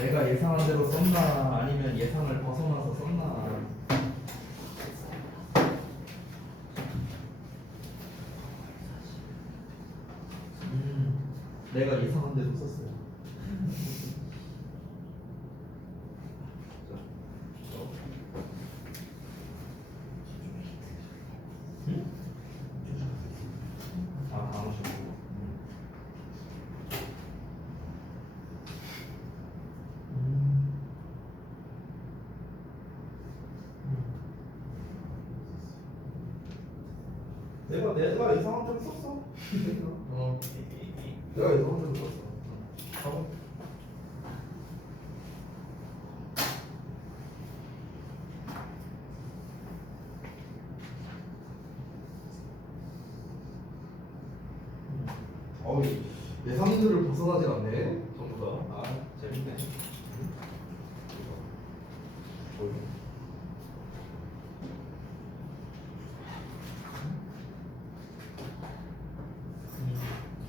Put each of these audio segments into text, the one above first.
내가 예상한 대로 썼나 아니면 예상을 벗어나서 썼나. 내가 예상한 대로 썼어요. 아, 안 오셨고. 내가 이상한 대로 썼어. 내가 이상한 대로 썼어. 예상들을 벗어나질 않네. 전부 다. 아, 재밌네.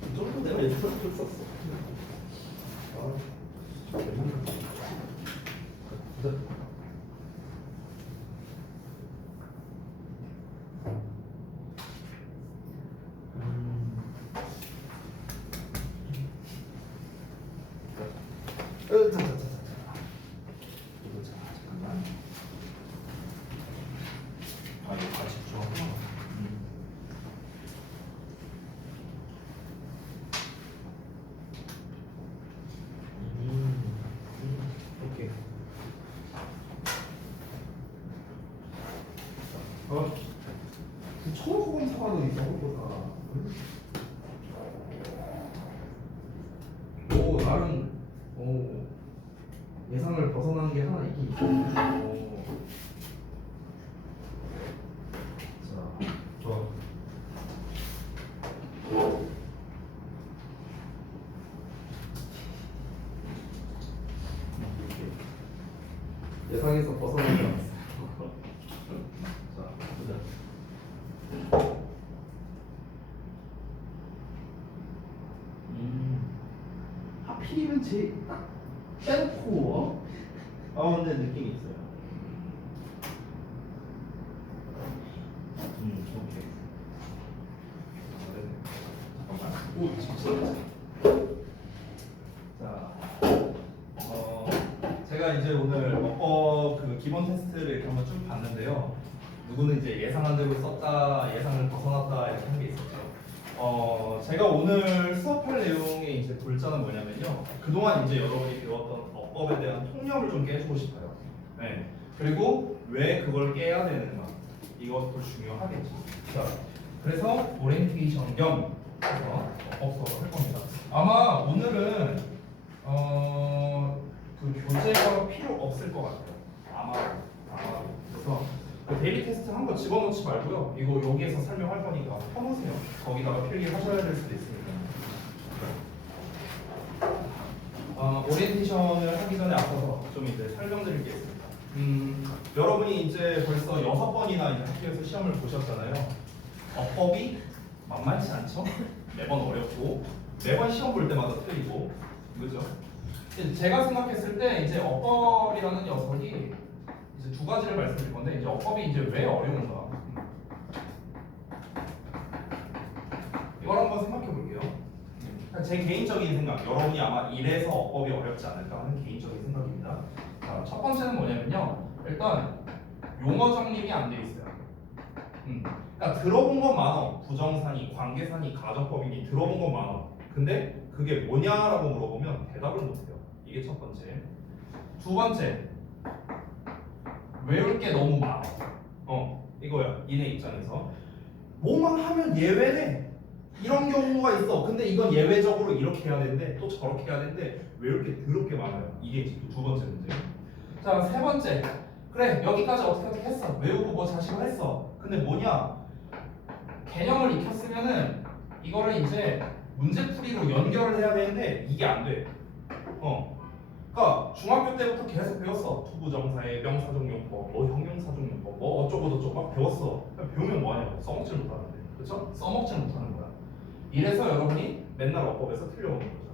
이 정도 내가 예상한 대로 썼어. 재밌네. 이거 잠깐만. 아, 이거 같이 붙여갖고. 오케이. 초호검사도 있어, 오, 나름 예상을 벗어난 게 하나 있긴 있어. 자, 좋아. 예상에서 벗어나지 않았어. 자, 보자. 하필이면 딱 빼놓고 근데 느낌이 있어요. 오케이. 잠깐만. 오, 진짜. 자, 제가 이제 오늘 그 기본 테스트를 이렇게 한번 쭉 봤는데요. 누구는 이제 예상한 대로 썼다, 예상을 벗어났다 이렇게 한 게 있었죠. 제가 오늘 수업할 내용의 이제 골자는 뭐냐면요. 그동안 이제 여러분이 배웠던 어법에 대한 통념을 좀 깨주고 싶어요. 네. 그리고 왜 그걸 깨야 되는가. 이것도 중요하겠죠. 자, 그래서 오리엔테이션 겸 어법 수업을 할 겁니다. 아마 오늘은 그 교재가 필요 없을 것 같아요. 아마 그래서 그 데일리 테스트 한 거 집어넣지 말고요. 이거 여기에서 설명할 거니까 펴놓으세요. 거기다가 필기하셔야 될 수도 있으니까. 오리엔테이션을 하기 전에 앞서서 좀 이제 설명드릴 게 있습니다. 여러분이 이제 벌써 6번이나 이제 학교에서 시험을 보셨잖아요. 어법이 만만치 않죠? 매번 어렵고 매번 시험 볼 때마다 틀리고 그죠? 제가 생각했을 때 이제 어법이라는 녀석이 이제 두 가지를 말씀드릴 건데 이제 어법이 이제 왜 어려운가 이걸 한번 생각해 볼게요. 제 개인적인 생각, 여러분이 아마 이래서 어법이 어렵지 않을까 하는 개인적인 생각입니다. 자, 첫 번째는 뭐냐면요. 일단 용어 정립이 안 돼 있어요. 그러니까 들어본 건 많아. 부정사니, 관계사니, 가정법이니 들어본 건 많아. 근데 그게 뭐냐라고 물어보면 대답을 못해요. 이게 첫 번째. 두 번째, 외울 게 너무 많아. 이거야. 니네 입장에서 뭐만 하면 예외네. 이런 경우가 있어. 근데 이건 예외적으로 이렇게 해야 되는데 또 저렇게 해야 되는데 외울 게 더럽게 많아요. 이게 지금 두 번째 문제. 자, 세 번째. 그래, 여기까지 어떻게 했어. 외우고 뭐 자식을 했어. 근데 뭐냐? 개념을 익혔으면은 이거를 이제 문제풀이로 연결을 해야 되는데 이게 안 돼. 그러니까 중학교 때부터 계속 배웠어. 투부정사의 명사종용법, 뭐 형용사종용법, 뭐 어쩌고저쩌고 막 배웠어. 배우면 뭐하냐고. 써먹질 못하는데, 그렇죠? 써먹질 못하는 거야. 이래서 여러분이 맨날 어법에서 틀려오는 거죠.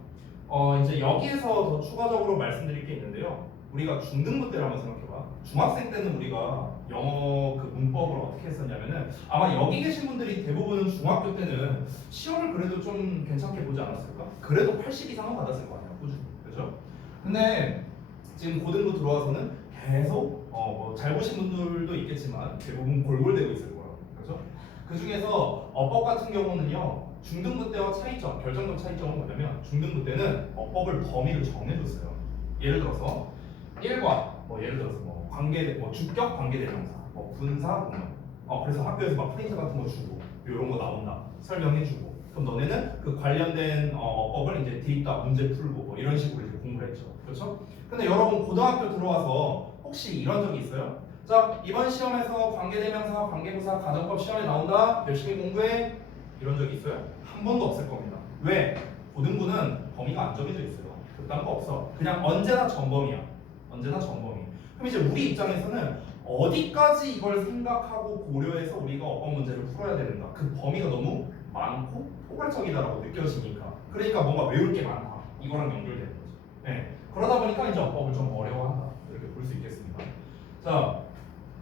이제 여기에서 더 추가적으로 말씀드릴 게 있는데요. 우리가 중등부 때를 한번 생각해봐. 중학생 때는 우리가 영어 그 문법을 어떻게 했었냐면은 아마 여기 계신 분들이 대부분은 중학교 때는 시험을 그래도 좀 괜찮게 보지 않았을까? 그래도 80 이상은 받았을 거 아니야, 꾸준히. 그죠? 근데 지금 고등부 들어와서는 계속 뭐잘 보신 분들도 있겠지만 대부분 골골대고 있을 거야. 그죠? 그 중에서 어법 같은 경우는요. 중등부 때와 차이점, 결정적 차이점은 뭐냐면 중등부 때는 어법을 범위를 정해줬어요. 예를 들어서 1과 예를 들어서 관계 주격 관계대명사, 분사 분명. 그래서 학교에서 막 프린트 같은 거 주고 이런 거 나온다. 설명해주고. 그럼 너네는 그 관련된 어법을 이제 대입다 문제 풀고 이런 식으로 이제 공부를 했죠. 그렇죠? 근데 여러분 고등학교 들어와서 혹시 이런 적이 있어요? 자, 이번 시험에서 관계대명사, 관계부사, 가정법 시험에 나온다. 열심히 공부해. 이런 적이 있어요? 한 번도 없을 겁니다. 왜? 고등부는 범위가 안 정해져 있어요. 그딴 거 없어. 그냥 언제나 전범이야. 언제나 전범이. 그럼 이제 우리 입장에서는 어디까지 이걸 생각하고 고려해서 우리가 어법 문제를 풀어야 되는가? 그 범위가 너무 많고 포괄적이다라고 느껴지니까. 그러니까 뭔가 외울 게 많다. 이거랑 연결되는 거죠. 네. 그러다 보니까 이제 어법을 좀 어려워한다. 이렇게 볼 수 있겠습니다. 자,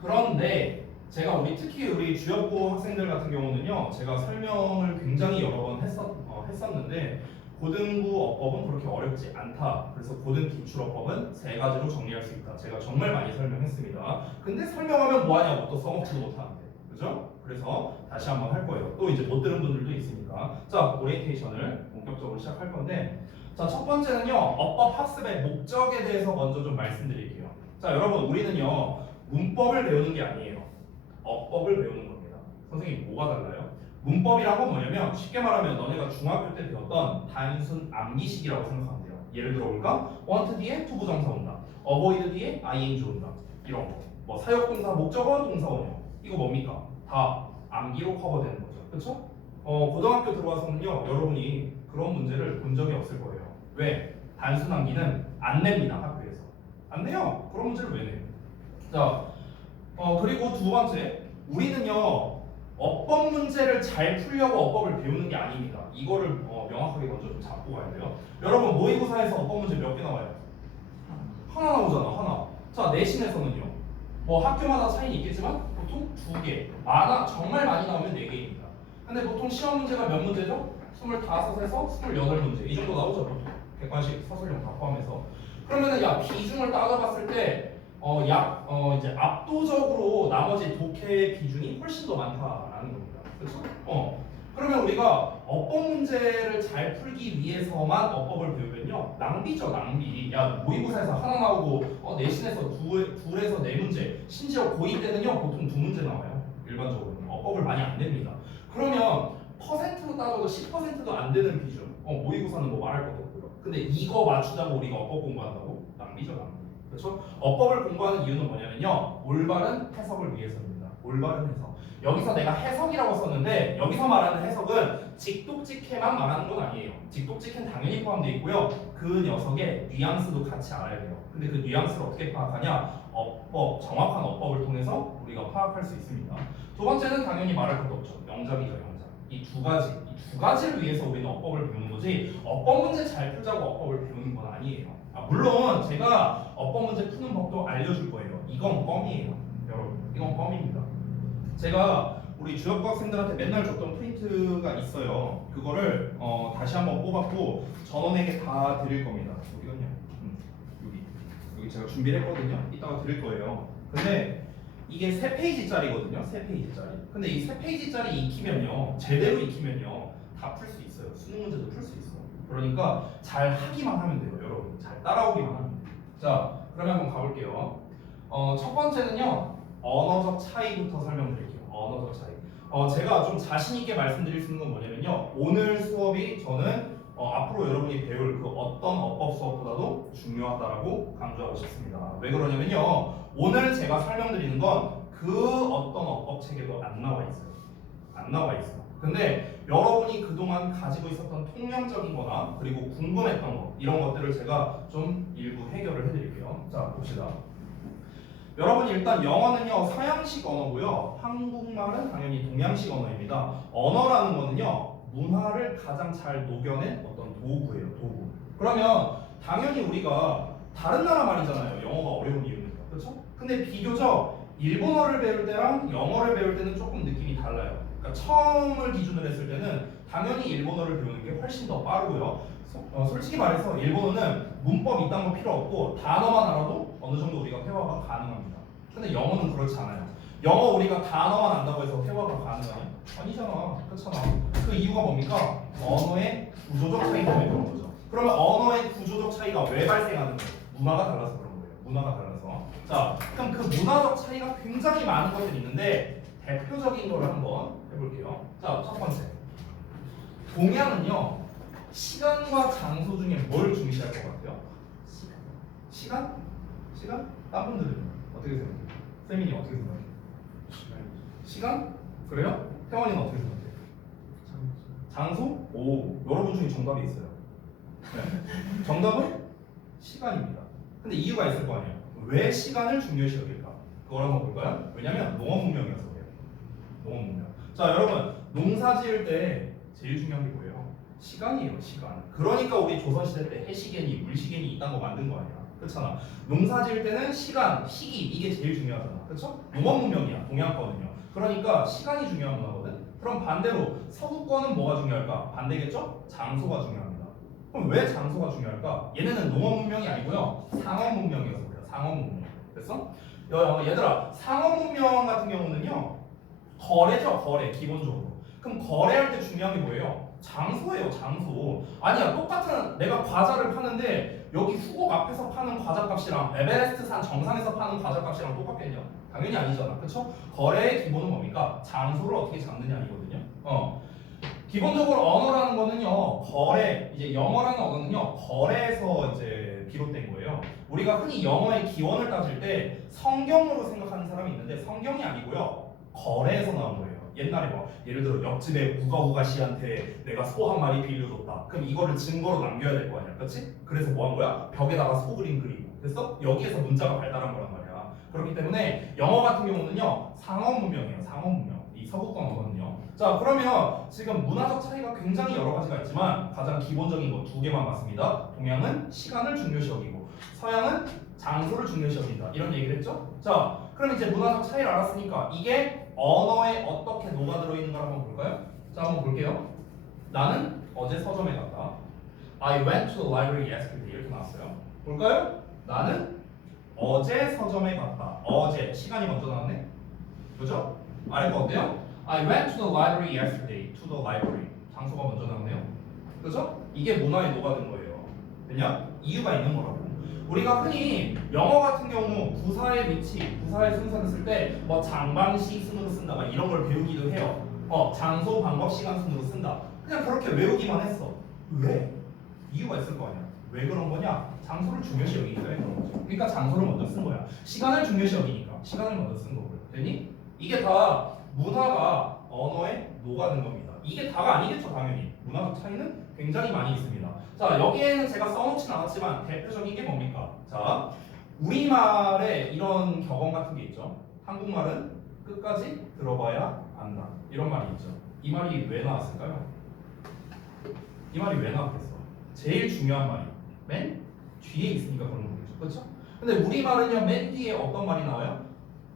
그런데 제가 특히 우리 주역고 학생들 같은 경우는요, 제가 설명을 굉장히 여러 번 했었는데 고등부 어법은 그렇게 어렵지 않다. 그래서 고등 기출어법은 세 가지로 정리할 수 있다. 제가 정말 많이 설명했습니다. 근데 설명하면 뭐하냐고 또 써먹지도 못하는데, 그죠? 그래서 다시 한번 할 거예요. 또 이제 못 들은 분들도 있으니까. 자, 오리엔테이션을 본격적으로 시작할 건데, 자, 첫 번째는요, 어법 학습의 목적에 대해서 먼저 좀 말씀드릴게요. 자, 여러분, 우리는요, 문법을 배우는 게 아니에요. 어법을 배우는 겁니다. 선생님, 뭐가 달라요? 문법이란 건 뭐냐면 쉽게 말하면 너네가 중학교 때 배웠던 단순 암기식이라고 생각하면 돼요. 예를 들어 볼까? want 뒤에 투부정사 온다. avoid 뒤에 ing 온다. 이런 거. 사역동사, 목적어, 동사원형. 이거 뭡니까? 다 암기로 커버되는 거죠. 그렇죠? 고등학교 들어와서는요. 여러분이 그런 문제를 본 적이 없을 거예요. 왜? 단순 암기는 안 냅니다. 학교에서. 안 내요. 그런 문제를 왜 내요? 자, 그리고 두 번째. 우리는요. 어법 문제를 잘 풀려고 어법을 배우는 게 아닙니다. 이거를 명확하게 먼저 좀 잡고 가야 돼요. 여러분 모의고사에서 어법 문제 몇 개 나와요? 하나 나오잖아. 하나. 자, 내신에서는요. 학교마다 차이는 있겠지만 보통 두 개. 정말 많이 나오면 네 개입니다. 근데 보통 시험 문제가 몇 문제죠? 25에서 28문제. 이 정도 나오죠, 보통. 객관식, 서술형 다 포함해서. 그러면은 비중을 따져봤을 때 이제 압도적으로 나머지 독해의 비중이 훨씬 더 많다라는 겁니다. 그렇죠? 그러면 우리가 어법 문제를 잘 풀기 위해서만 어법을 배우면요 낭비죠, 낭비. 모의고사에서 하나 나오고 내신에서 둘에서 네 문제, 심지어 고2 때는요 보통 두 문제 나와요. 일반적으로는 어법을 많이 안 냅니다. 그러면 퍼센트로 따져도 10%도 안 되는 비중. 모의고사는 말할 것도 없고요. 근데 이거 맞추자고 우리가 어법 공부한다고? 낭비죠, 낭비. 그렇죠? 어법을 공부하는 이유는 뭐냐면요 올바른 해석을 위해서입니다. 올바른 해석. 여기서 내가 해석이라고 썼는데 여기서 말하는 해석은 직독직해만 말하는 건 아니에요. 직독직해는 당연히 포함되어 있고요. 그 녀석의 뉘앙스도 같이 알아야 돼요. 근데 그 뉘앙스를 어떻게 파악하냐? 정확한 어법을 통해서 우리가 파악할 수 있습니다. 두 번째는 당연히 말할 것도 없죠. 영작이죠, 영작. 이 두 가지를 위해서 우리는 어법을 배우는 거지 어법 문제 잘 풀자고 어법을 배우는 건 아니에요. 물론 제가 어법 문제 푸는 법도 알려줄 거예요. 이건 껌이에요, 여러분. 이건 껌입니다. 제가 우리 주역고 학생들한테 맨날 줬던 프린트가 있어요. 그거를 다시 한번 뽑았고 전원에게 다 드릴 겁니다. 어디갔냐? 여기 제가 준비를 했거든요. 이따가 드릴 거예요. 근데 이게 3페이지짜리거든요. 3페이지짜리. 근데 이 3페이지짜리 익히면요, 제대로 익히면요, 다 풀 수 있어요. 수능 문제도 풀 수 있어. 그러니까 잘 하기만 하면 돼요, 여러분. 잘 따라오기만 하면 돼요. 자, 그러면 한번 가볼게요. 첫 번째는요, 언어적 차이부터 설명드릴게요. 언어적 차이. 제가 좀 자신 있게 말씀드릴 수 있는 건 뭐냐면요, 오늘 수업이 저는 앞으로 여러분이 배울 그 어떤 어법 수업보다도 중요하다라고 강조하고 싶습니다. 왜 그러냐면요, 오늘 제가 설명드리는 건 그 어떤 어법 체계도 안 나와 있어요. 안 나와 있어. 근데 여러분이 그동안 가지고 있었던 통념적인 거나 그리고 궁금했던 거 이런 것들을 제가 좀 일부 해결을 해드릴게요. 자, 봅시다. 여러분 일단 영어는요 서양식 언어고요. 한국말은 당연히 동양식 언어입니다. 언어라는 거는요 문화를 가장 잘 녹여낸 어떤 도구예요. 도구. 그러면 당연히 우리가 다른 나라 말이잖아요. 영어가 어려운 이유는. 그렇죠? 근데 비교적 일본어를 배울 때랑 영어를 배울 때는 조금 느낌이 달라요. 그러니까 처음을 기준으로 했을 때는 당연히 일본어를 배우는 게 훨씬 더 빠르고요. 솔직히 말해서 일본어는 문법 이딴 거 필요 없고 단어만 알아도 어느 정도 우리가 회화가 가능합니다. 근데 영어는 그렇지 않아요. 영어 우리가 단어만 안다고 해서 회화가 가능하냐? 아니잖아. 그렇잖아. 그 이유가 뭡니까? 언어의 구조적 차이 때문에 그런 거죠. 그러면 언어의 구조적 차이가 왜 발생하는 거예요? 문화가 달라서 그런 거예요. 문화가 달라서. 자, 그럼 그 문화적 차이가 굉장히 많은 것들이 있는데 대표적인 거를 한번 해볼게요. 자, 첫 번째. 동양은요, 시간과 장소 중에 뭘 중시할 것 같아요? 시간? 시간? 딴 분들은 어떻게 생각해요? 세민이 어떻게 생각해요? 시간? 그래요? 태원이는 어떻게 생각해요? 장소? 오, 여러분 중에 정답이 있어요. 네. 정답은 시간입니다. 근데 이유가 있을 거 아니에요. 왜 시간을 중요시 여길까? 그걸 한번 볼까요? 왜냐면 농업 문명이어서 그래요. 농업 문명. 자, 여러분 농사 지을 때 제일 중요한 게 뭐예요? 시간이에요. 시간. 그러니까 우리 조선시대 때 해시계니 물시계니 이딴 거 만든 거 아니야. 그렇잖아. 농사 지을 때는 시간, 시기 이게 제일 중요하잖아. 그렇죠? 농업 문명이야. 동양권은요. 그러니까 시간이 중요한 문화거든. 그럼 반대로 서구권은 뭐가 중요할까? 반대겠죠? 장소가 중요합니다. 그럼 왜 장소가 중요할까? 얘네는 농업 문명이 아니고요. 상업 문명이어서 그래요. 상업 문명. 됐어? 얘들아, 상업 문명 같은 경우는요. 거래죠. 거래 기본적으로. 그럼 거래할 때 중요한 게 뭐예요? 장소예요. 장소. 아니야. 똑같은 내가 과자를 파는데 여기 후곡 앞에서 파는 과자값이랑 에베레스트 산 정상에서 파는 과자값이랑 똑같겠냐? 당연히 아니잖아. 그렇죠? 거래의 기본은 뭡니까? 장소를 어떻게 잡느냐 이거든요. 기본적으로 언어라는 거는요. 거래, 이제 영어라는 언어는요. 거래에서 이제 비롯된 거예요. 우리가 흔히 영어의 기원을 따질 때 성경으로 생각하는 사람이 있는데 성경이 아니고요. 거래에서 나온 거예요. 옛날에 뭐 예를 들어 옆집에 우가우가 씨한테 내가 소 한 마리 빌려줬다. 그럼 이거를 증거로 남겨야 될 거 아니야, 그렇지? 그래서 뭐 한 거야? 벽에다가 소 그림 그리고, 됐어? 여기에서 문자가 발달한 거란 말이야. 그렇기 때문에 영어 같은 경우는요 상업 문명이에요. 상업 문명. 이 서구권 언어는요. 자, 그러면 지금 문화적 차이가 굉장히 여러 가지가 있지만 가장 기본적인 거 두 개만 맞습니다. 동양은 시간을 중요시 여기고 서양은 장소를 중요시 여긴다. 이런 얘기를 했죠? 자, 그럼 이제 문화적 차이를 알았으니까 이게 언어에 어떻게 녹아들어 있는 걸 한번 볼까요? 자, 한번 볼게요. 나는 어제 서점에 갔다. I went to the library yesterday. 이렇게 나왔어요. 볼까요? 나는 어제 서점에 갔다. 어제 시간이 먼저 나왔네. 그죠? 아래 거 어때요? I went to the library yesterday. To the library. 장소가 먼저 나왔네요. 그죠? 이게 문화에 녹아든 거예요. 왜냐? 이유가 있는 거라고. 우리가 흔히 영어 같은 경우 부사의 위치, 부사의 순서를 쓸 때 뭐 장방시 순으로 쓴다 막 이런 걸 배우기도 해요. 장소, 방법, 시간 순으로 쓴다. 그냥 그렇게 외우기만 했어. 왜? 이유가 있을 거 아니야. 왜 그런 거냐? 장소를 중요시 여기기 때문에 그런 거죠. 그러니까 장소를 먼저 쓴 거야. 시간을 중요시 여기니까 시간을 먼저 쓴 거고요. 됐니? 이게 다 문화가 언어에 녹아든 겁니다. 이게 다가 아니겠죠, 당연히. 문화적 차이는 굉장히 많이 있습니다. 자, 여기에는 제가 써놓진 않았지만 대표적인 게 뭡니까? 자, 우리말에 이런 격언 같은 게 있죠. 한국말은 끝까지 들어봐야 안다. 이런 말이 있죠. 이 말이 왜 나왔을까요? 이 말이 왜 나왔겠어? 제일 중요한 말이 맨 뒤에 있으니까 그런 거겠죠. 그렇죠? 근데 우리말은요, 맨 뒤에 어떤 말이 나와요?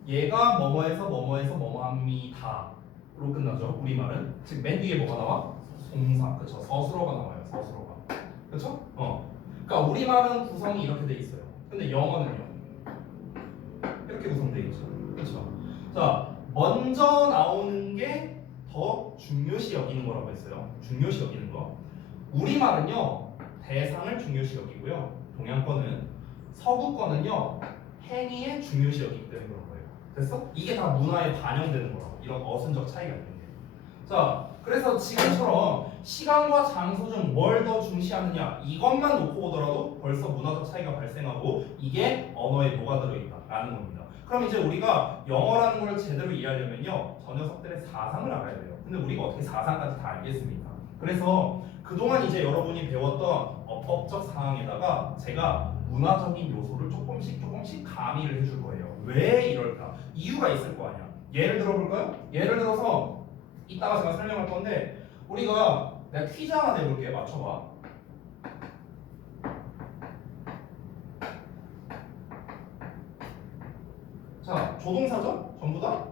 얘가 뭐뭐해서 뭐뭐해서 뭐뭐합니다로 끝나죠. 우리말은. 즉 맨 뒤에 뭐가 나와? 동사. 그렇죠. 서술어가 나와요. 서술어가. 그렇죠? 그러니까 우리말은 구성이 이렇게 돼 있어요. 근데 영어는요. 이렇게 구성돼 있죠. 그렇죠? 자, 먼저 나오는 게 더 중요시 여기는 거라고 했어요. 중요시 여기는 거. 우리말은요. 대상을 중요시 여기고요. 동양권은 서구권은요. 행위에 중요시 여기기 때문에 그런 거예요. 됐어? 이게 다 문화에 반영되는 거라고. 이런 어순적 차이가 있는 게. 자, 그래서 지금처럼 시간과 장소 중 뭘 더 중시하느냐 이것만 놓고 보더라도 벌써 문화적 차이가 발생하고 이게 언어에 녹아들어 있다라는 겁니다. 그럼 이제 우리가 영어라는 걸 제대로 이해하려면요 저 녀석들의 사상을 알아야 돼요. 근데 우리가 어떻게 사상까지 다 알겠습니까? 그래서 그동안 이제 여러분이 배웠던 어법적 사항에다가 제가 문화적인 요소를 조금씩 가미를 해줄 거예요. 왜 이럴까? 이유가 있을 거 아니야. 예를 들어 볼까요? 예를 들어서 이따가 제가 설명할 건데 우리가 내가 퀴즈 하나 내볼게요. 맞춰봐. 조동사죠? 전부 다?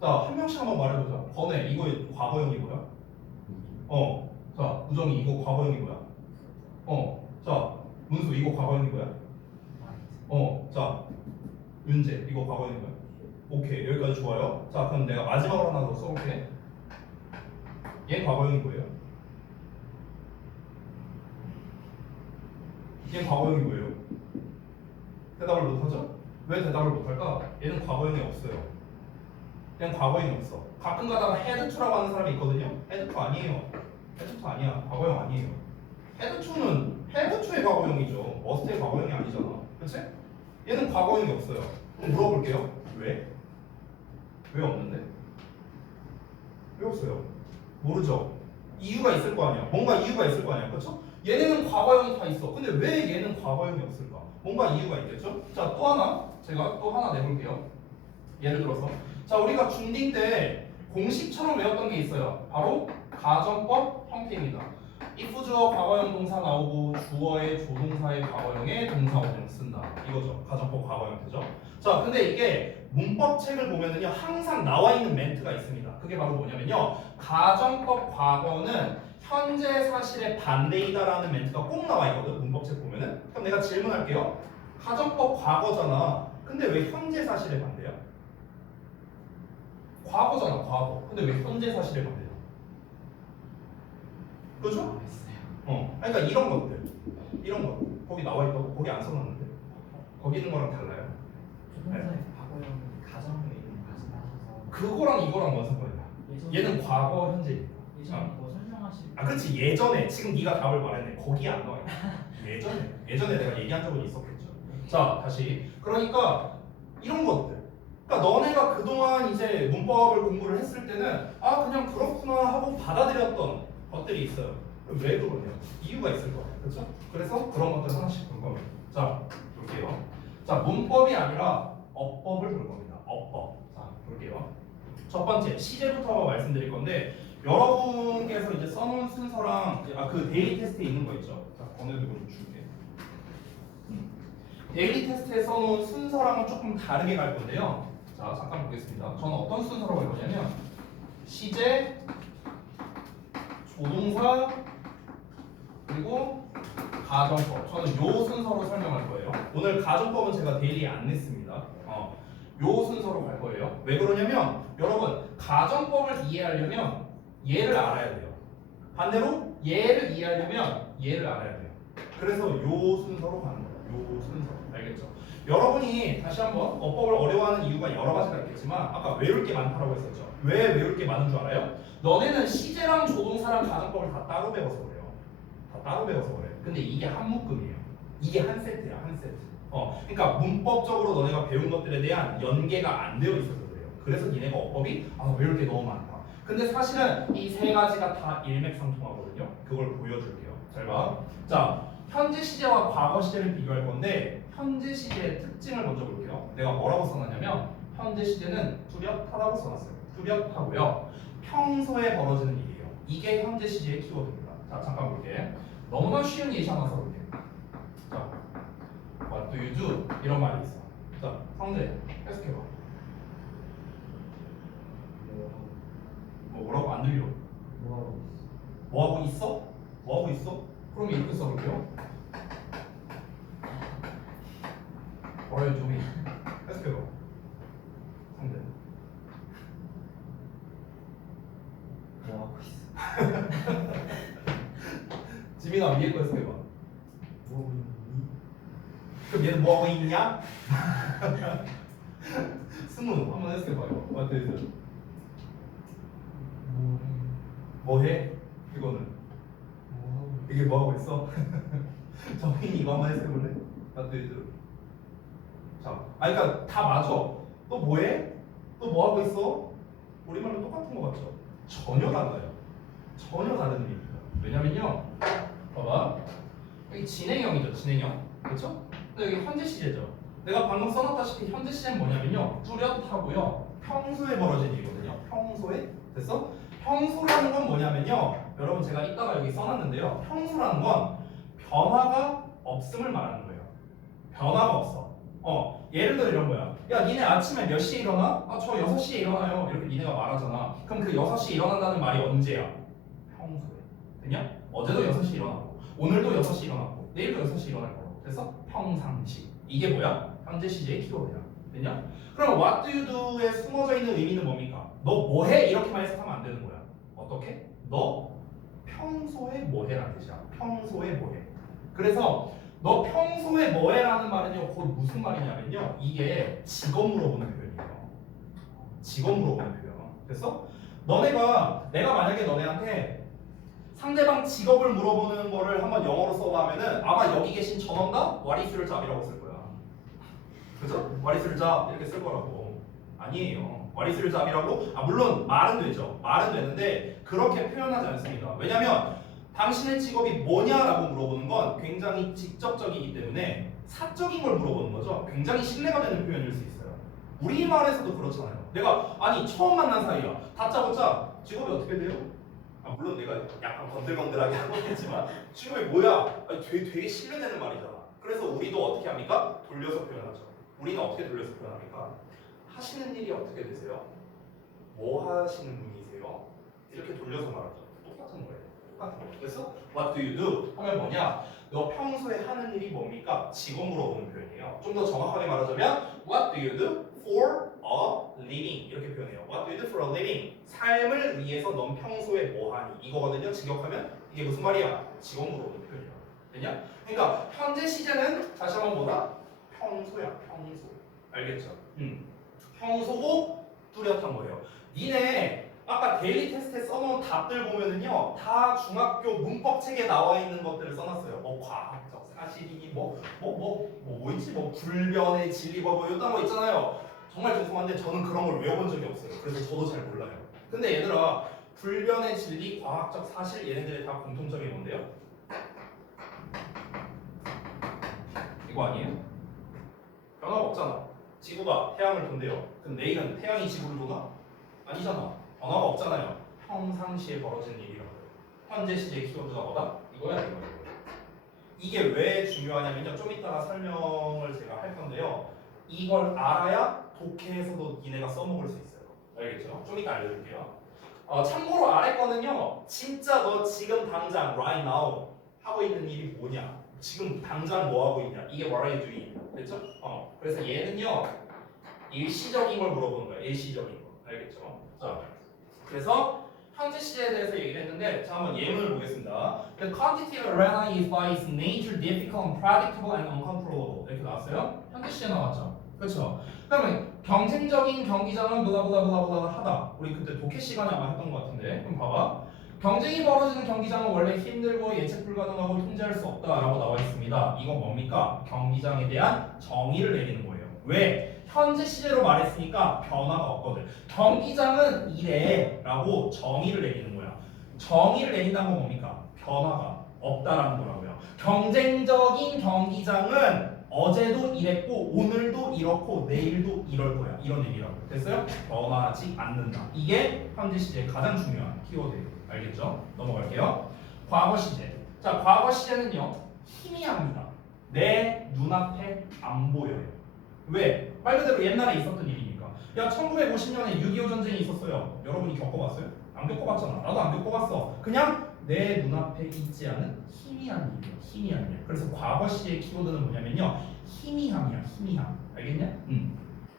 자, 한 명씩 한번 말해보자. 번외, 이거 과거형이 뭐야? 자, 우정이 이거 과거형이 뭐야? 자, 문수 이거 과거형이 뭐야? 자, 윤재 이거 과거형이 뭐야? 오케이, 여기까지 좋아요. 자, 그럼 내가 마지막으로 하나 더 써볼게. 얘 과거형이 뭐예요? 얘 과거형이 뭐예요? 대답을 못하죠? 왜 대답을 못할까? 얘는 과거형이 없어요. 얘는 과거형이 없어. 가끔 가다가 헤드2라고 하는 사람이 있거든요. 헤드2 아니에요. 헤드2 아니야. 과거형 아니에요. 헤드2는 헤드2의 과거형이죠. 머스트의 과거형이 아니잖아. 그치? 얘는 과거형이 없어요. 그럼 물어볼게요. 왜? 왜 없는데? 왜 없어요? 모르죠? 이유가 있을 거 아니야. 뭔가 이유가 있을 거 아니야. 그렇죠? 얘네는 과거형이 다 있어. 근데 왜 얘는 과거형이 없을까? 뭔가 이유가 있겠죠? 자, 또 하나. 제가 또 하나 내볼게요. 예를 들어서 자, 우리가 중딩 때 공식처럼 외웠던 게 있어요. 바로 가정법 형태입니다. if 주어 과거형 동사 나오고 주어의 조동사의 과거형에 동사 원형 쓴다. 이거죠. 가정법 과거 형태죠. 자, 근데 이게 문법책을 보면은요 항상 나와 있는 멘트가 있습니다. 그게 바로 뭐냐면요. 가정법 과거는 현재 사실의 반대이다라는 멘트가 꼭 나와 있거든. 문법책 보면은. 그럼 내가 질문할게요. 가정법 과거잖아. 근데 왜 현재 사실의 반대야? 과거잖아, 과거. 근데 왜 현재 사실의 반대야? 그죠? 그러니까 이런 것들, 거기 나와 있다고 거기 안 써놨는데 거기 있는 거랑 달라요. 조동사의 과거형 가정의 이름까지 따셔서 그거랑 이거랑 뭔 상관이야? 얘는 과거, 현재니까. 예전에 뭐 설명하실 아, 그렇지. 예전에 지금 네가 답을 말했네. 거기에 안 나와 있어. 예전에 내가 얘기한 적은 있었겠죠. 자, 다시. 그러니까 이런 것들. 그러니까 너네가 그동안 이제 문법을 공부를 했을 때는 아 그냥 그렇구나 하고 받아들였던 것들이 있어요. 그럼 왜 그러냐? 이유가 있을 거야. 그렇죠? 그래서 그런 것들 하나씩 볼 겁니다. 자, 볼게요. 자, 문법이 아니라 어법을 볼 겁니다. 어법. 자, 볼게요. 첫 번째 시제부터 말씀드릴 건데 여러분께서 이제 써놓은 순서랑 그 데일리 테스트에 있는 거 있죠. 자, 번외도 좀 줄게. 데일리 테스트에 써놓은 순서랑은 조금 다르게 갈 건데요. 자, 잠깐 보겠습니다. 저는 어떤 순서로 갈 거냐면 시제, 조동사, 그리고 가정법. 저는 요 순서로 설명할 거예요. 오늘 가정법은 제가 데일리에 안 냈습니다. 요 순서로 갈 거예요. 왜 그러냐면 여러분 가정법을 이해하려면 얘를 알아야 돼요. 반대로 얘를 이해하려면 얘를 알아야 돼요. 그래서 요 순서로 가는 거예요. 요 순서. 알겠죠? 여러분이 다시 한번 어법을 어려워하는 이유가 여러 가지가 있겠지만 아까 외울 게 많다라고 했었죠. 왜 외울 게 많은 줄 알아요? 너네는 시제랑 조동사랑 가정법을 다 따로 배워서 그래요. 다 따로 배워서 그래. 근데 이게 한 묶음이에요. 이게 한 세트야, 한 세트. 그러니까 문법적으로 너네가 배운 것들에 대한 연계가 안 되어 있어서 그래요. 그래서 니네가 어법이 외울 게 너무 많다. 근데 사실은 이 세 가지가 다 일맥상통하거든요. 그걸 보여줄게요. 잘 봐. 자, 현재 시제와 과거 시제를 비교할 건데 현재 시제의 특징을 먼저 볼게요. 내가 뭐라고 써놨냐면 현재 시제는 뚜렷하다고 써놨어요. 뚜렷하고요. 평소에 벌어지는 일이에요. 이게 현재 시제의 키워드입니다. 자, 잠깐 볼게. 너무나 쉬운 예시 하나 써볼게. 자, What do you do? 이런 말이 있어. 자, 성재, 해석해봐. 뭐라고 안 들려? 뭐하고 있어? 뭐 하고 있어? 그럼 이렇게 써볼게요. What are you doing? 해석해봐. 성재. 뭐하고 있어? 지민아 위에 거 해석해봐. 뭐하고 있니? 그럼 얘는 뭐 하고 있냐? 승우 한번 해석해봐요. What do you do? 뭐해? 이거는 뭐하고 이게 뭐 하고 있어? 정민이 이거 한번 해석해볼래? What do you do? 자, 그러니까 다 맞아. 또 뭐해? 또 뭐 하고 있어? 우리말로 똑같은 거 같죠? 전혀 달라요. 전혀 다른 의미입니다. 왜냐면요, 봐봐. 여기 진행형이죠, 진행형. 그렇죠? 근데 여기 현재 시제죠. 내가 방금 써놨다시피 현재 시제는 뭐냐면요, 뚜렷하고요, 평소에 벌어진 일이거든요. 평소에 됐어? 평소라는 건 뭐냐면요, 여러분 제가 이따가 여기 써놨는데요. 평소라는 건 변화가 없음을 말하는 거예요. 변화가 없어. 예를 들어 이런 거야. 야, 니네 아침에 몇 시에 일어나? 아, 저 6시에 일어나요. 이렇게 니네가 말하잖아. 그럼 그 6시에 일어난다는 말이 언제야? 평소에. 됐냐? 어제도 6시에 일어나고, 오늘도 6시에 일어나고, 내일도 6시에 일어날 거고. 그래서 평상시. 이게 뭐야? 현재 시제의 키워드야. 됐냐? 그럼 what do you do에 숨어져 있는 의미는 뭡니까? 너 뭐해? 이렇게만 해석하면 안 되는 거야. 어떻게? 너 평소에 뭐해라는 뜻이야. 평소에 뭐해. 그래서 너 평소에 뭐해라는 말은요, 곧 무슨 말이냐면요, 이게 직업 물어보는 표현이에요. 직업 물어보는 표현. 그래서 내가 만약에 너네한테 상대방 직업을 물어보는 거를 한번 영어로 써봐 하면은 아마 여기 계신 전원가 what is your job이라고 쓸 거야. 그죠? what is your job 이렇게 쓸 거라고. 아니에요. what is your job이라고? 물론 말은 되죠. 말은 되는데 그렇게 표현하지 않습니다. 왜냐면 당신의 직업이 뭐냐라고 물어보는 건 굉장히 직접적이기 때문에 사적인 걸 물어보는 거죠. 굉장히 신뢰가 되는 표현일 수 있어요. 우리말에서도 그렇잖아요. 내가 처음 만난 사이야. 다짜고짜 직업이 어떻게 돼요? 물론 내가 약간 건들건들하게 하고 있지만 직업이 뭐야? 되게 신뢰되는 말이잖아. 그래서 우리도 어떻게 합니까? 돌려서 표현하죠. 우리는 어떻게 돌려서 표현합니까? 하시는 일이 어떻게 되세요? 뭐 하시는 분이세요? 이렇게 돌려서 말하죠. 똑같은 거예요. 그래서 what do you do? 하면 뭐냐? 너 평소에 하는 일이 뭡니까? 직업 물어보는 표현이에요. 좀 더 정확하게 말하자면 what do you do for a living? 이렇게 표현해요. What do you do for a living? 삶을 위해서 넌 평소에 뭐 하니? 이거거든요. 직역하면 이게 무슨 말이야? 직업 물어보는 표현이야. 됐냐? 그러니까 현재 시제는 다시 한번 뭐다? 평소야. 평소. 알겠죠? 평소고 뚜렷한 거예요. 니네 아까 데일리 테스트에 써놓은 답들 보면은요, 다 중학교 문법 책에 나와 있는 것들을 써놨어요. 뭐 과학적 사실이니 뭐 있지? 뭐 불변의 진리 뭐 이딴 거 있잖아요. 정말 죄송한데 저는 그런 걸 외워본 적이 없어요. 그래서 저도 잘 몰라요. 근데 얘들아, 불변의 진리, 과학적 사실 얘네들의 다 공통점이 뭔데요? 이거 아니에요? 변화가 없잖아. 지구가 태양을 돈대요. 그럼 내일은 태양이 지구를 도나? 아니잖아. 변화가 없잖아요. 평상시에 벌어지는 일이라고요. 현재 시제 키워드가 뭐다? 이거야, 이거야. 이게 왜 중요하냐면요. 좀 이따가 설명을 제가 할 건데요. 이걸 알아야 독해에서도 니네가 써먹을 수 있어요. 알겠죠? 좀 이따 알려줄게요. 참고로 아래 거는요. 진짜 너 지금 당장 right now 하고 있는 일이 뭐냐? 지금 당장 뭐 하고 있냐? 이게 what are you doing? 됐죠? 그래서 얘는요. 일시적인 걸 물어보는 거야. 일시적인 거. 알겠죠? 자. 그래서 현재 시제에 대해서 얘기를 했는데 자 한번 예문을 보겠습니다. The quantitative arena is by its nature difficult, unpredictable, and uncontrollable. 이렇게 나왔어요. 현재 시제 나왔죠. 그렇죠. 그러면 경쟁적인 경기장은 블라블라블라블라 하다. 우리 그때 독해 시간에 아마 했던 것 같은데. 그럼 봐봐. 경쟁이 벌어지는 경기장은 원래 힘들고 예측 불가능하고 통제할 수 없다라고 나와 있습니다. 이건 뭡니까? 경기장에 대한 정의를 내리는 거예요. 왜? 현재 시제로 말했으니까 변화가 없거든. 경기장은 이래 라고 정의를 내리는 거야. 정의를 내린다는 건 뭡니까? 변화가 없다라는 거라고요. 경쟁적인 경기장은 어제도 이랬고 오늘도 이렇고 내일도 이럴 거야. 이런 의미라고. 됐어요? 변화하지 않는다. 이게 현재 시제의 가장 중요한 키워드예요. 알겠죠? 넘어갈게요. 과거 시제. 자, 과거 시제는요. 희미합니다. 내 눈앞에 안 보여요. 왜? 말 그대로 옛날에 있었던 일이니까. 야, 1950년에 6.25 전쟁이 있었어요. 여러분이 겪어봤어요? 안 겪어봤잖아. 나도 안 겪어봤어. 그냥 내 눈앞에 있지 않은 희미한 일이에요. 희미한 일. 그래서 과거 시제의 키워드는 뭐냐면요. 희미함이야. 희미함. 알겠냐?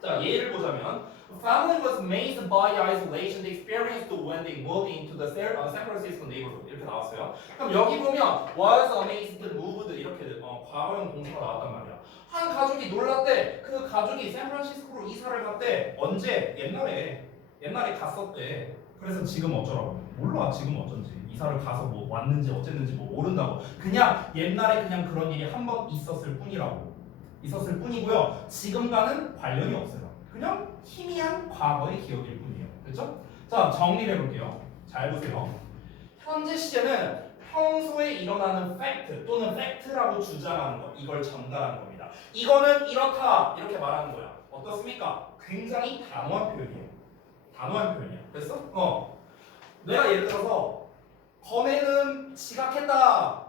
자, 예를 보자면 Family was amazed by the isolation they experienced when they moved into the San Francisco neighborhood. 이렇게 나왔어요. 그럼 여기 보면 was amazed, moved 이렇게 과거형 동사가 나왔단 말이야. 한 가족이 놀랐대. 그 가족이 샌프란시스코로 이사를 갔대. 언제? 옛날에 갔었대. 그래서 지금 어쩌라고? 몰라. 지금 어쩐지. 이사를 가서 뭐 왔는지 어쨌는지 뭐 모른다고. 그냥 옛날에 그냥 그런 일이 한 번 있었을 뿐이라고. 있었을 뿐이고요. 지금과는 관련이 없어요. 그냥 희미한 과거의 기억일 뿐이에요. 됐죠? 자, 정리를 해볼게요. 잘 보세요. 현재 시제는 평소에 일어나는 팩트 또는 팩트라고 주장하는 것, 이걸 전달하는 겁니다. 이거는 이렇다 이렇게 말하는 거야. 어떻습니까? 굉장히 단호한 표현이에요. 단호한 표현이야. 됐어? 내가 예를 들어서 건애는 지각했다.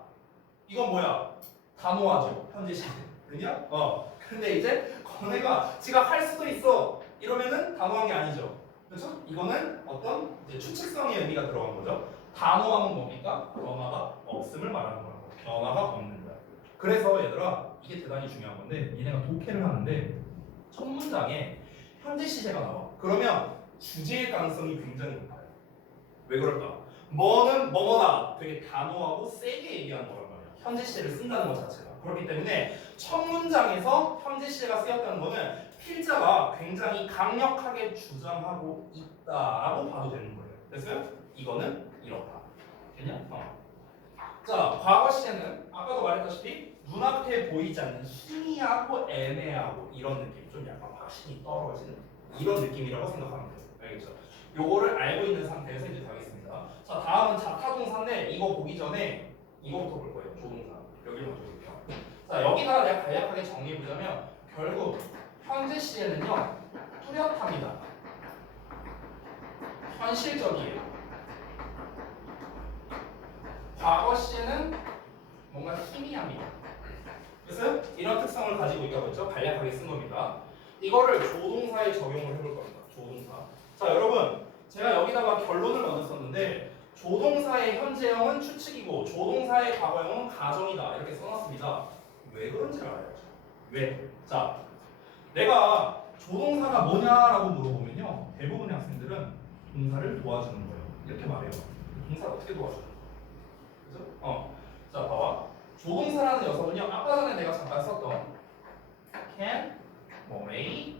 이건 뭐야? 단호하죠. 현재 시제. 그냥 근데 이제 거네가 지가 할 수도 있어 이러면은 단호한 게 아니죠. 그렇죠? 이거는 어떤 이제 추측성의 의미가 들어간 거죠. 단호함은 뭡니까? 변화가 없음을 말하는 거라고. 변화가 없는다. 그래서 얘들아 이게 대단히 중요한 건데 얘네가 독해를 하는데 첫 문장에 현재 시제가 나와. 그러면 주제의 가능성이 굉장히 높아요. 왜 그럴까? 뭐는 뭐뭐다. 되게 단호하고 세게 얘기하는 거란 말이야. 현재 시제를 쓴다는 것 자체가. 그렇기 때문에 첫 문장에서 현재 시제가 쓰였다는 거는 필자가 굉장히 강력하게 주장하고 있다라고 봐도 되는 거예요. 됐어요? 이거는 이렇다. 됐냐? 자, 과거 시제는 아까도 말했다시피 눈앞에 보이지 않는 희미하고 애매하고 이런 느낌, 좀 약간 확신이 떨어지는 이런 느낌이라고 생각하면 돼요. 알겠죠? 요거를 알고 있는 상태에서 이제 가겠습니다. 자, 다음은 자타동사인데 이거 보기 전에 이거부터 볼 거예요. 조동사. 여기를 먼저 볼게요. 자, 여기다가 내가 간략하게 정리해보자면 결국 현재 시제는요 뚜렷합니다. 현실적이에요. 과거 시제는 뭔가 희미합니다. 그래서 이런 특성을 가지고 있다고 했죠. 간략하게 쓴 겁니다. 이거를 조동사에 적용을 해볼 겁니다. 조동사. 자, 여러분 제가 여기다가 결론을 먼저 썼는데 조동사의 현재형은 추측이고 조동사의 과거형은 가정이다 이렇게 써놨습니다. 왜 그런지를 알아야죠. 왜? 자, 내가 조동사가 뭐냐라고 물어보면요 대부분의 학생들은 동사를 도와주는 거예요. 이렇게 말해요. 동사를 어떻게 도와주는 거예요? 그죠? 자, 봐봐. 조동사라는 녀석은요 아까 전에 내가 잠깐 썼던 can, 뭐 may,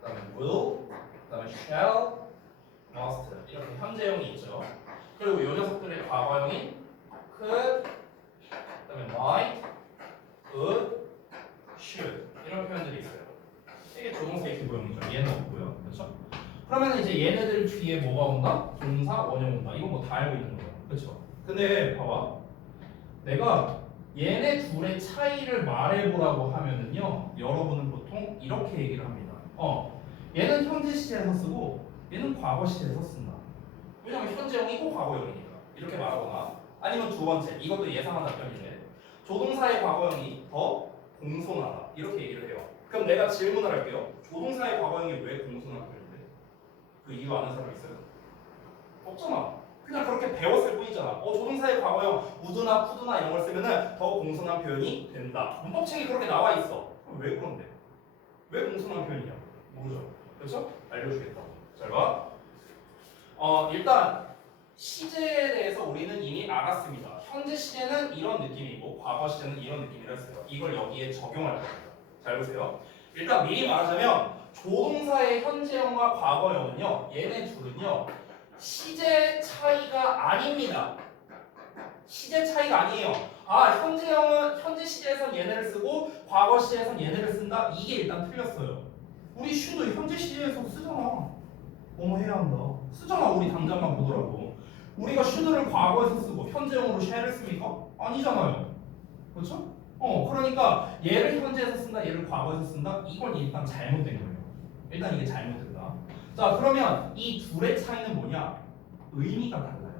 그다음에 will, 그다음에 shall, must 이렇게 현재형이 있죠. 그리고 이 녀석들의 과거형인 could, 그다음에 might, could, should 이런 표현들이 있어요. 이게 조동사의 기본형이죠. 얘는 없고요. 그렇죠? 그러면 이제 얘네들 뒤에 뭐가 온다? 동사, 원형 온다. 이건 뭐 다 알고 있는 거예요. 그렇죠? 근데 봐봐. 내가 얘네 둘의 차이를 말해보라고 하면은요 여러분은 보통 이렇게 얘기를 합니다. 얘는 현재 시제에서 쓰고 얘는 과거 시제에서 쓴다. 왜냐면 현재형이고 과거형이니까 이렇게 말하거나 아니면 두 번째 이것도 예상한 답변인데 조동사의 과거형이 더 공손하다 이렇게 얘기를 해요. 그럼 내가 질문을 할게요. 조동사의 과거형이 왜 공손한 표현인데? 그 이유 아는 사람 있어요? 없잖아. 그냥 그렇게 배웠을 뿐이잖아. 조동사의 과거형 would나 could나 이런 걸 쓰면은 더 공손한 표현이 된다. 문법책이 그렇게 나와 있어. 그럼 왜 그런데? 왜 공손한 표현이냐? 모르죠. 그렇죠? 알려주겠다. 잘 봐. 일단 시제에 대해서 우리는 이미 알았습니다. 현재 시제는 이런 느낌이고 과거 시제는 이런 느낌이라 했어요. 이걸 여기에 적용할 겁니다. 잘 보세요. 일단 미리 말하자면 조동사의 현재형과 과거형은요. 얘네 둘은요. 시제 차이가 아닙니다. 시제 차이가 아니에요. 현재형은 현재 시제에선 얘네를 쓰고 과거 시제에선 얘네를 쓴다. 이게 일단 틀렸어요. 우리 슈도 현재 시제에서 쓰잖아. 뭐뭐 해야 한다. 쓰잖아. 우리 당장만 보더라도. 우리가 슈드를 과거에서 쓰고 현재형으로 쉘을 씁니까? 아니잖아요. 그렇죠? 그러니까 얘를 현재에서 쓴다, 얘를 과거에서 쓴다. 이건 일단 잘못된 거예요. 일단 이게 잘못됐다. 자, 그러면 이 둘의 차이는 뭐냐? 의미가 달라요.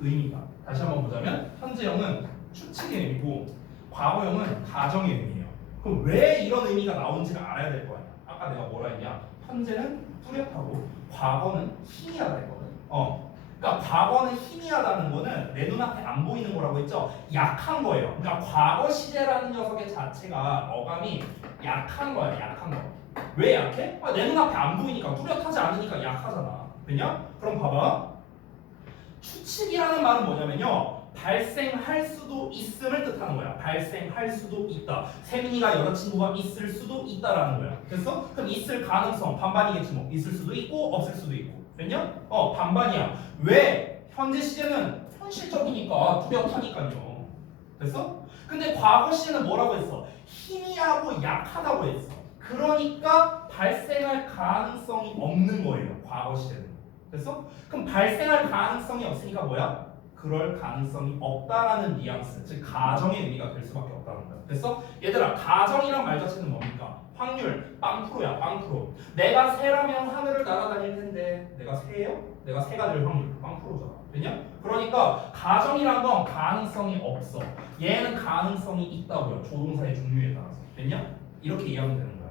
의미가. 다시 한번 보자면 현재형은 추측의 의미고 과거형은 가정의 의미예요. 그럼 왜 이런 의미가 나오는지를 알아야 될 거 아니야. 아까 내가 뭐라 했냐? 현재는 뚜렷하고 과거는 희미하다 했거든. 그러니까 과거는 희미하다는 거는 내 눈앞에 안 보이는 거라고 했죠. 약한 거예요. 그러니까 과거 시제라는 녀석의 자체가 어감이 약한 거야. 약한 거. 왜 약해? 내 눈앞에 안 보이니까 뚜렷하지 않으니까 약하잖아. 왜냐? 그럼 봐봐. 추측이라는 말은 뭐냐면요. 발생할 수도 있음을 뜻하는 거야. 발생할 수도 있다. 세민이가 여자친구가 있을 수도 있다라는 거야. 됐어? 그럼 있을 가능성 반반이겠지 뭐. 있을 수도 있고 없을 수도 있고. 됐냐? 반반이야. 왜? 현재 시제는 현실적이니까 뚜렷하니까요. 됐어? 근데 과거 시제는 뭐라고 했어? 희미하고 약하다고 했어. 그러니까 발생할 가능성이 없는 거예요. 과거 시제는. 됐어? 그럼 발생할 가능성이 없으니까 뭐야? 그럴 가능성이 없다라는 뉘앙스, 즉 가정의 의미가 될 수밖에 없다는 거야. 됐어? 얘들아, 가정이란 말 자체는 뭡니까? 확률, 빵프로야, 빵프로. 내가 새라면 하늘을 날아다닐 텐데 내가 새예요? 내가 새가 될 확률, 빵프로잖아. 됐냐? 그러니까 가정이란 건 가능성이 없어. 얘는 가능성이 있다고요. 조동사의 종류에 따라서. 됐냐? 이렇게 이해하면 되는 거야.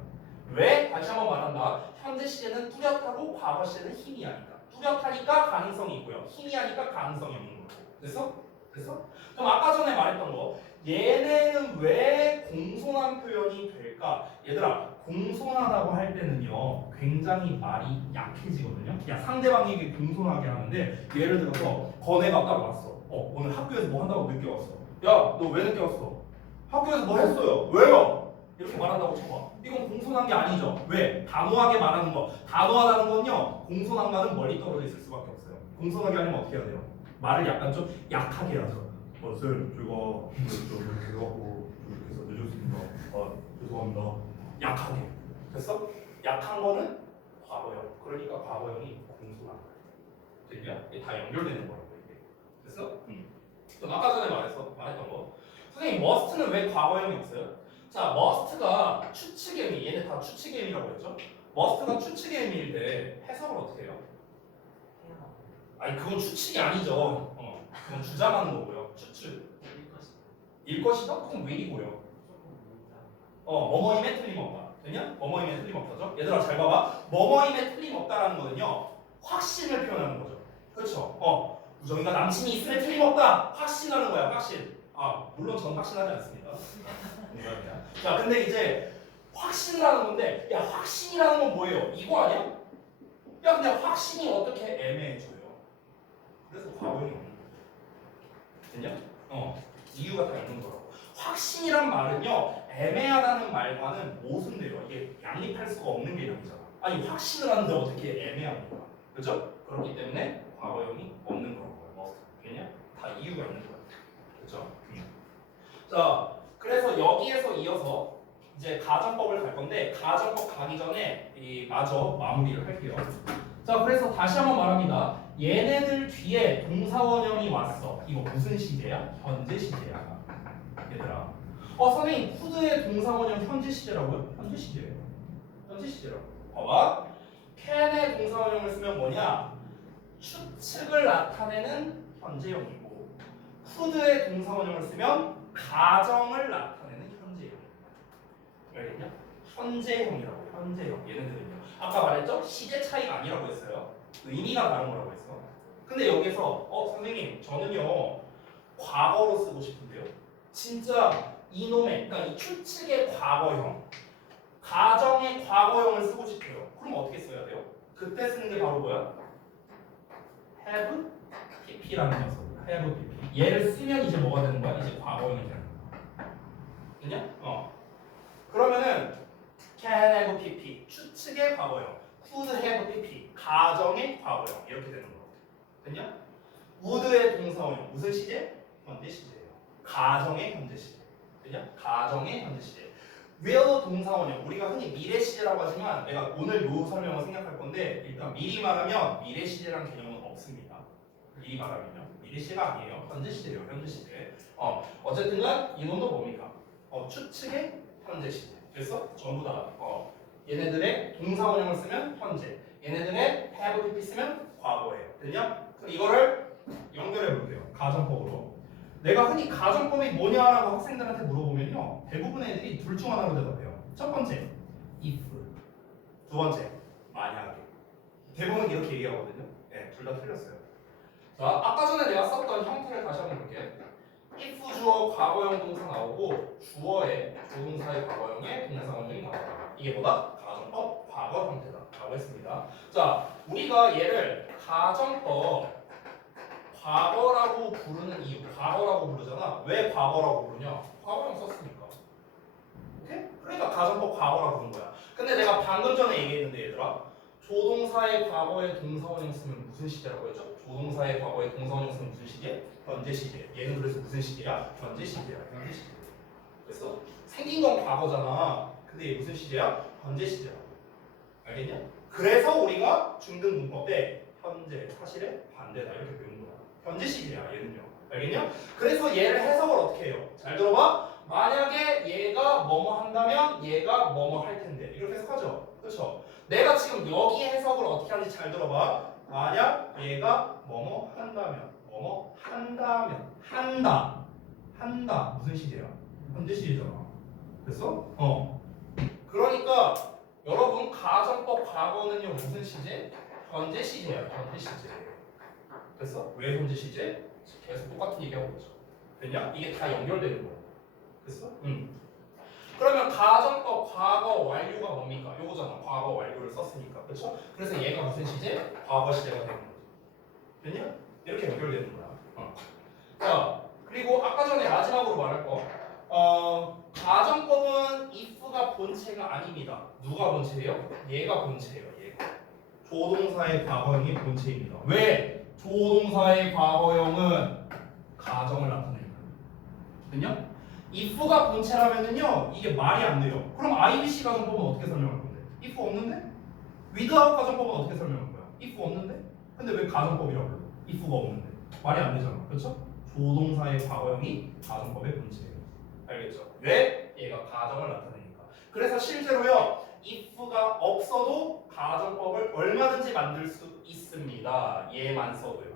왜? 다시 한번 말한다. 현재 시제는 뚜렷하고 과거 시제는 힘이 하니까. 뚜렷하니까 가능성이 있고요. 힘이 하니까 가능성이 없는 거고. 됐어? 됐어? 그럼 아까 전에 말했던 거 얘네는 왜 공손한 표현이 될까? 얘들아 공손하다고 할 때는요 굉장히 말이 약해지거든요. 야 상대방에게 공손하게 하는데 예를 들어서 건애가 딱 왔어. 오늘 학교에서 뭐 한다고 늦게 왔어. 야 너 왜 늦게 왔어? 학교에서 뭐 했어요? 왜요? 이렇게 말한다고 쳐봐. 이건 공손한 게 아니죠. 왜? 단호하게 말하는 거. 단호하다는 건요 공손함과는 멀리 떨어져 있을 수밖에 없어요. 공손하게 하려면 어떻게 해야 돼요? 말을 약간 좀 약하게 해야죠. 쌤, 제가 좀 이렇게 해갖고 이렇게 해서 늦었습니다. 죄송합니다. 약하게. 됐어? 약한 거는 과거형. 그러니까 과거형이 공손한 거야. 됐냐? 이게 다 연결되는 거라고 이게. 됐어? 그럼 아까 전에 말했던 거. 선생님, must는 왜 과거형이 없어요? 자, must가 추측의 의미. 얘네 다 추측의 의미라고 했죠? must가 추측의 의미일 때 해석을 어떻게 해요? 아니, 그건 추측이 아니죠. 그건 주장하는 거고요. 추측. 일 것이다? 그건 왜이고요. 뭐뭐임에 틀림없다. 됐냐? 뭐뭐임에 틀림없다죠? 얘들아 잘 봐봐. 뭐뭐임에 틀림없다라는 거는요. 확신을 표현하는 거죠. 그렇죠? 우정이가 남친이 있음에 틀림없다. 확신하는 거야. 확신. 물론 저는 확신하지 않습니다. 농담이야. 자, 근데 이제 확신을 하는 건데 야, 확신이라는 건 뭐예요? 이거 아니야? 야, 근데 확신이 어떻게 애매해져요? 그래서 과거형이 없는 거예요. 됐냐? 이유가 다 있는 거라고. 확신이란 말은요, 애매하다는 말과는 모순돼요. 이게 양립할 수가 없는 개념이잖아. 아니, 확신을 하는데 어떻게 애매합니까? 그죠? 그렇기 때문에 과거형이 없는 거라고요. 됐냐? 다 이유가 있는 거야. 그죠? 자, 그래서 여기에서 이어서 이제 가정법을 갈 건데, 가정법 가기 전에 마저 마무리를 할게요. 자, 그래서 다시 한번 말합니다. 얘네들 뒤에 동사원형이 왔어. 이거 무슨 시제야? 현재 시제야. 얘들아. 선생님, 쿠드의 동사원형 현재 시제라고요? 현재 시제예요. 현재 시제라고. 봐봐. can의 동사원형을 쓰면 뭐냐? 추측을 나타내는 현재형이고, 쿠드의 동사원형을 쓰면 가정을 나타내는 현재형. 알겠냐? 현재형이라고. 현재형. 얘네들은요. 아까 말했죠? 시제 차이가 아니라고 했어요. 의미가 다른 거라고 했어. 근데 여기서 선생님 저는요 과거로 쓰고 싶은데요. 진짜 이놈의 그러니까 이 추측의 과거형, 가정의 과거형을 쓰고 싶어요. 그럼 어떻게 써야 돼요? 그때 쓰는 게 바로 뭐야? have pp라는 녀석이야. have pp. 얘를 쓰면 이제 뭐가 되는 거야? 이제 과거형이 되는 거야. 됐냐? 그러면은 can have pp 추측의 과거형, could have pp 가정의 과거형 이렇게 되는 거. 됐냐? would의 동사원형 무슨 시제? 현재 시제예요. 가정의 현재 시제. 됐냐? 가정의 현재 시제. will 동사원형 우리가 흔히 미래 시제라고 하지만 내가 오늘 요 설명을 생략할 건데 일단 미리 말하면 미래 시제란 개념은 없습니다. 미리 말하면요. 미래 시제가 아니에요. 현재 시제예요. 현재 시제. 어쨌든간 이놈도 뭡니까? 추측의 현재 시제. 그래서 전부 다 얘네들의 동사원형을 쓰면 현재, 얘네들의 have pp 쓰면 과거예요. 됐냐? 그럼 이거를 연결해 볼게요. 가정법으로. 내가 흔히 가정법이 뭐냐라고 학생들한테 물어보면요, 대부분의 애들이 둘 중 하나로 대답해요. 첫 번째, if. 두 번째, 만약에. 대부분 이렇게 얘기하거든요. 네, 둘 다 틀렸어요. 자, 아까 전에 내가 썼던 형태를 다시 한번 볼게. if 주어 과거형 동사 나오고 주어의 조동사의 과거형에 동사원형이 나왔다. 이게 뭐다? 가정법 과거 형태다 라고 했습니다. 자, 우리가 얘를 가정법 과거라고 부르는 이유, 과거라고 부르잖아. 왜 과거라고 부르냐? 과거형 썼으니까. 오케이? 그러니까 가정법 과거라고 부른 거야. 근데 내가 방금 전에 얘기했는데 얘들아, 조동사의 과거에 동사원형 쓰면 무슨 시제라고 했죠? 조동사의 과거에 동사원형 쓰면 무슨 시제? 현재 시제. 얘는 그래서 무슨 시제야? 현재 시제야. 현재 시제. 그래서 생긴 건 과거잖아. 근데 얘 무슨 시제야? 현재 시제라고. 알겠냐? 그래서 우리가 중등 문법에 현재 사실의 반대다 이렇게 배운 거야. 현재 시제야 얘는요. 알겠냐? 그래서 얘를 해석을 어떻게 해요? 잘 들어봐. 만약에 얘가 뭐뭐 한다면 얘가 뭐뭐 할 텐데 이렇게 해석하죠. 그렇죠? 내가 지금 여기 해석을 어떻게 하는지 잘 들어봐. 만약 얘가 뭐뭐 한다면 뭐뭐 한다면 한다 무슨 시제야? 현재 시제잖아. 됐어? 그러니까 여러분 가정법 과거는요 무슨 시제? 현재 시제예요. 현재 시제. 됐어? 왜 현재 시제? 계속 똑같은 얘기하고 있죠. 됐냐? 이게 다 연결되는 거야. 됐어? 그러면 가정법 과거 완료가 뭡니까? 요거잖아. 과거 완료를 썼으니까. 그렇죠? 그래서 얘가 무슨 시제? 과거 시제가 되는 거지. 됐냐? 이렇게 연결되는 거야. 자, 그리고 아까 전에 마지막으로 말할 거. 가정법은 if가 본체가 아닙니다. 누가 본체예요? 얘가 본체예요. 얘가. 조동사의 과거형이 본체입니다. 왜? 조동사의 과거형은 가정을 나타냅니다. 됐냐? if가 본체라면은요 이게 말이 안 돼요. 그럼 IBC 가정법은 어떻게 설명할 건데? if 없는데? without 가정법은 어떻게 설명할 거야? if 없는데? 근데 왜 가정법이라고 불러? if가 없는데 말이 안 되잖아. 그렇죠? 조동사의 과거형이 가정법의 본체예요. 알겠죠? 왜? 얘가 가정을 나타내니까. 그래서 실제로요 if가 없어도 가정법을 얼마든지 만들 수 있습니다. 얘만 써도요.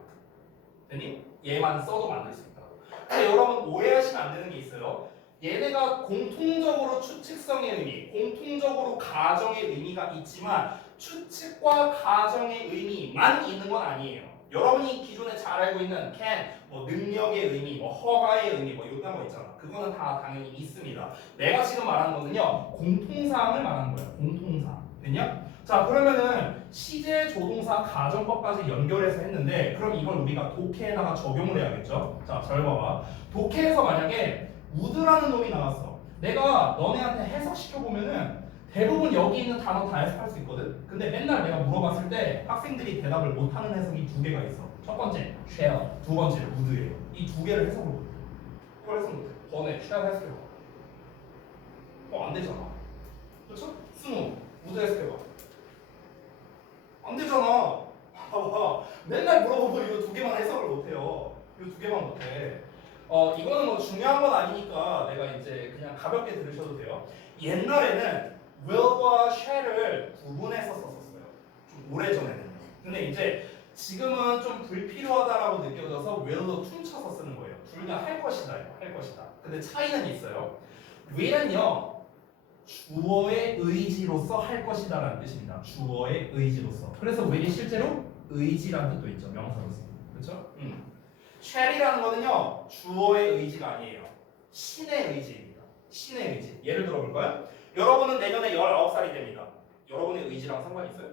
됐니? 얘만 써도 만들 수 있다. 근데 여러분 오해하시면 안 되는 게 있어요. 얘네가 공통적으로 추측성의 의미, 공통적으로 가정의 의미가 있지만 추측과 가정의 의미만 있는 건 아니에요. 여러분이 기존에 잘 알고 있는 can, 뭐 능력의 의미, 뭐 허가의 의미, 뭐 이런 거 있잖아. 그거는 다 당연히 있습니다. 내가 지금 말하는 거는요 공통사항을 말하는 거예요. 공통사항. 됐냐? 자 그러면은 시제, 조동사, 가정법까지 연결해서 했는데 그럼 이걸 우리가 독해에다가 적용을 해야겠죠? 자 잘 봐봐. 독해에서 만약에 would라는 놈이 나왔어. 내가 너네한테 해석시켜보면은 대부분 여기 있는 단어 다 해석할 수 있거든? 근데 맨날 내가 물어봤을 때 학생들이 대답을 못하는 해석이 두 개가 있어. 첫 번째, shall. 두 번째, would예요. 이 두 개를 해석을 못해. 그걸 해석 못해. 번에 shall 해석해봐. 안 되잖아. 그렇죠? 스노우, would 해석해봐. 안 되잖아. 봐봐. 맨날 물어보고 이거 두 개만 해석을 못해요. 이거 두 개만 못해. 이거는 뭐 중요한 건 아니니까 내가 이제 그냥 가볍게 들으셔도 돼요. 옛날에는 will과 shall을 구분해서 썼었어요. 좀 오래전에는요. 근데 이제 지금은 좀 불필요하다라고 느껴져서 will로 퉁쳐서 쓰는 거예요. 둘 다 할 것이다요. 할 것이다. 근데 차이는 있어요. will은요. 주어의 의지로서 할 것이다라는 뜻입니다. 주어의 의지로서. 그래서 will이 실제로 의지라는 뜻도 있죠. 명사로서. 그렇죠? shall이라는 거는요. 주어의 의지가 아니에요. 신의 의지입니다. 신의 의지. 예를 들어 볼까요? 여러분은 내년에 19살이 됩니다. 여러분의 의지랑 상관 있어요?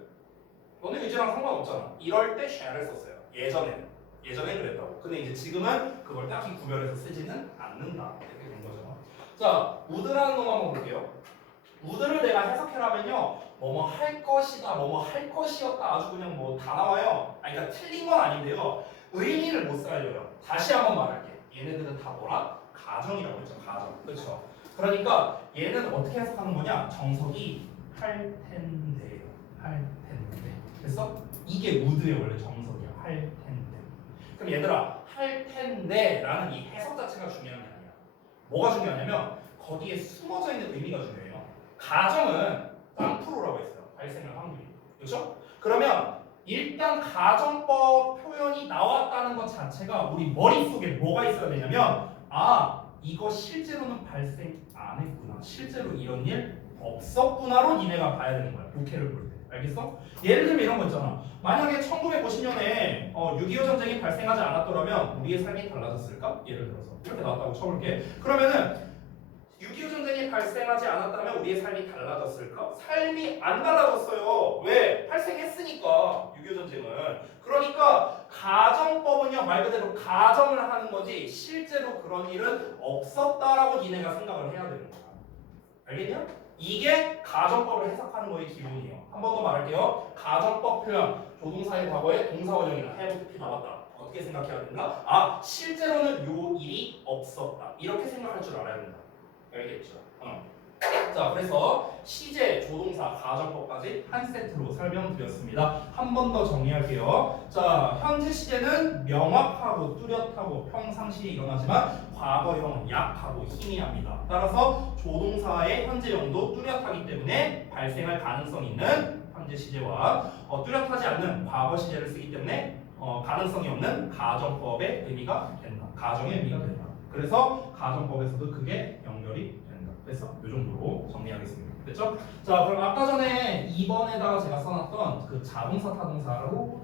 너네 의지랑 상관없잖아. 이럴 때 shall을 썼어요. 예전에는 그랬다고. 근데 이제 지금은 그걸 딱히 구별해서 쓰지는 않는다. 이렇게 된 거죠. 자, would라는 놈 한번 볼게요. would를 내가 해석해라면요. 뭐뭐 할 것이다, 뭐뭐 할 것이었다 아주 그냥 뭐 다 나와요. 그러니까 틀린 건 아닌데요. 의미를 못 살려요. 다시 한번 말할게. 얘네들은 다 뭐라? 가정이라고 했죠. 가정. 그렇죠? 그러니까 얘는 어떻게 해석하는 거냐? 정석이 할 텐데요. 할 텐데. 됐어? 이게 would의 원래 정석이야. 할 텐데. 그럼 얘들아, 할 텐데라는 이 해석 자체가 중요한 게 아니야. 뭐가 중요하냐면 거기에 숨어져 있는 의미가 중요해요. 가정은 쌍프로라고 했어요. 발생할 확률이. 그렇죠? 그러면 일단 가정법 표현이 나왔다는 것 자체가 우리 머릿속에 뭐가 있어야 되냐면 이거 실제로는 발생 안 했구나. 실제로 이런 일 없었구나로 니네가 봐야 되는 거야. 독해를 볼 때. 알겠어? 예를 들면 이런 거 있잖아. 만약에 1990년에 6.25 전쟁이 발생하지 않았더라면 우리의 삶이 달라졌을까? 예를 들어서 이렇게 나왔다고 쳐볼게. 그러면은 6.25 전쟁이 발생하지 않았다면 우리의 삶이 달라졌을까? 삶이 안 달라졌어요. 왜? 발생했으니까 6.25 전쟁은. 그러니까 가정법은요 말 그대로 가정을 하는 거지 실제로 그런 일은 없었다라고 니네가 생각을 해야 되는 거야. 알겠냐? 이게 가정법을 해석하는 거의 기본이에요. 한 번 더 말할게요. 가정법 표현, 조동사의 과거에 동사원형이나 have to be 나왔다. 어떻게 생각해야 된다? 실제로는 요 일이 없었다. 이렇게 생각할 줄 알아야 된다. 알겠죠? 자, 그래서 시제, 조동사, 가정법까지 한 세트로 설명드렸습니다. 한 번 더 정리할게요. 자, 현재 시제는 명확하고 뚜렷하고 평상시에 일어나지만 과거형은 약하고 희미합니다. 따라서 조동사의 현재형도 뚜렷하기 때문에 발생할 가능성이 있는 현재 시제와 뚜렷하지 않는 과거 시제를 쓰기 때문에 가능성이 없는 가정법의 의미가 된다. 가정의 의미가 된다. 그래서 가정법에서도 그게 연결이 된다. 그래서 이 정도로 정리하겠습니다. 됐죠? 됐죠? 자 그럼 아까 전에 2번에다가 제가 써놨던 그 자동사 타동사로